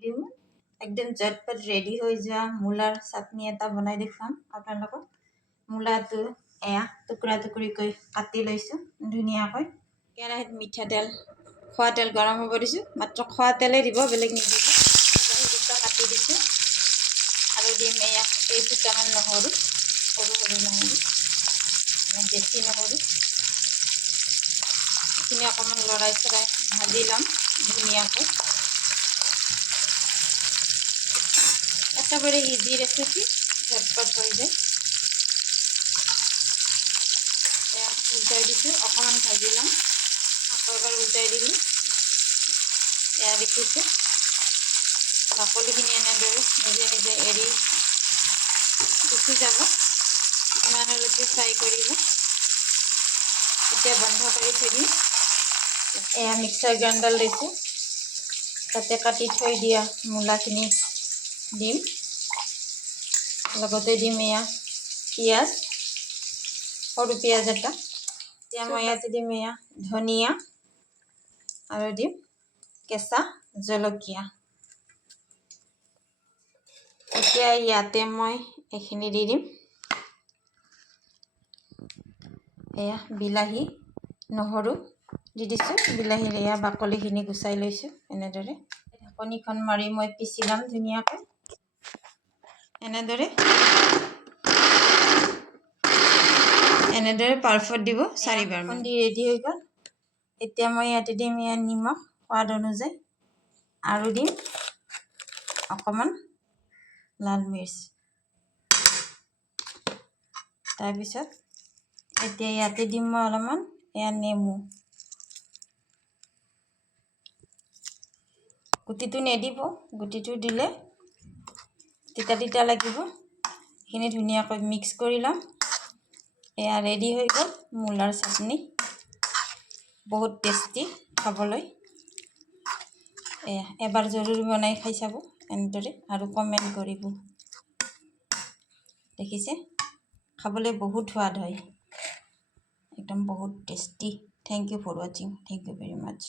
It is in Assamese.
দিম একদম ঝটপট ৰেডি হৈ যোৱা মূলাৰ চাটনি এটা বনাই দেখুৱাম আপোনালোকক মূলাটো এয়া টুকুৰা টুকুৰিকৈ কাটি লৈছোঁ ধুনীয়াকৈ কেৰাহীত মিঠাতেল খোৱা তেল গৰম হ'ব দিছোঁ মাত্ৰ খোৱা তেলেই দিব বেলেগ নিদিব দুটা কাটি দিছোঁ আৰু দিম এয়া কেইফুটামান নহৰু সৰু সৰু নহৰু বেছি নহৰু এইখিনি অকণমান লৰাই চৰাই ভাজি ল'ম ধুনীয়াকৈ একেবাৰে ইজি ৰেচিপি ঝটপট হৈ যায় এয়া উল্টাই দিছোঁ অকণমান ভাজি ল'ম আকৌ এবাৰ উল্টাই দিলোঁ এয়া দেখিছোঁ বাকলিখিনি এনেদৰে নিজে নিজে এৰি গুচি যাব ইমানলৈকে ফ্ৰাই কৰিব এতিয়া বন্ধ কৰি থৈ দিম এয়া মিক্সাৰ গ্ৰাইণ্ডাৰ লৈছোঁ তাতে কাটি থৈ দিয়া মূলাখিনি দিম লগতে দিম এয়া পিঁয়াজ সৰু পিঁয়াজ এটা এতিয়া মই ইয়াতে দিম এয়া ধনিয়া আৰু দিম কেঁচা জলকীয়া এতিয়া ইয়াতে মই এইখিনি দি দিম এয়া বিলাহী নহৰু দি দিছোঁ বিলাহীৰ এয়া বাকলিখিনি গুচাই লৈছোঁ এনেদৰে ঢাকনিখন মাৰি মই পিচি ল'ম ধুনীয়াকৈ এনেদৰে পাৰফেক্ট দিব 4 বাৰ দি ৰেডি হৈ গ'ল এতিয়া মই ইয়াতে দিম এয়া নিমখ সোৱাদ অনুযায়ী আৰু দিম অকণমান লাল মিৰ্চ তাৰপিছত এতিয়া ইয়াতে দিম মই অলপমান এয়া নেমু গুটিটো নিদিব গুটিটো দিলে তিতা তিতা লাগিব এইখিনি ধুনীয়াকৈ মিক্স কৰি ল'ম এয়া ৰেডি হৈ গ'ল মূলাৰ চাটনি বহুত টেষ্টি খাবলৈ এয়া এবাৰ জৰুৰ বনাই খাই চাব এনেদৰে আৰু কমেণ্ট কৰিব দেখিছে খাবলৈ বহুত সোৱাদ হয় একদম বহুত tasty thank you for watching thank you very mass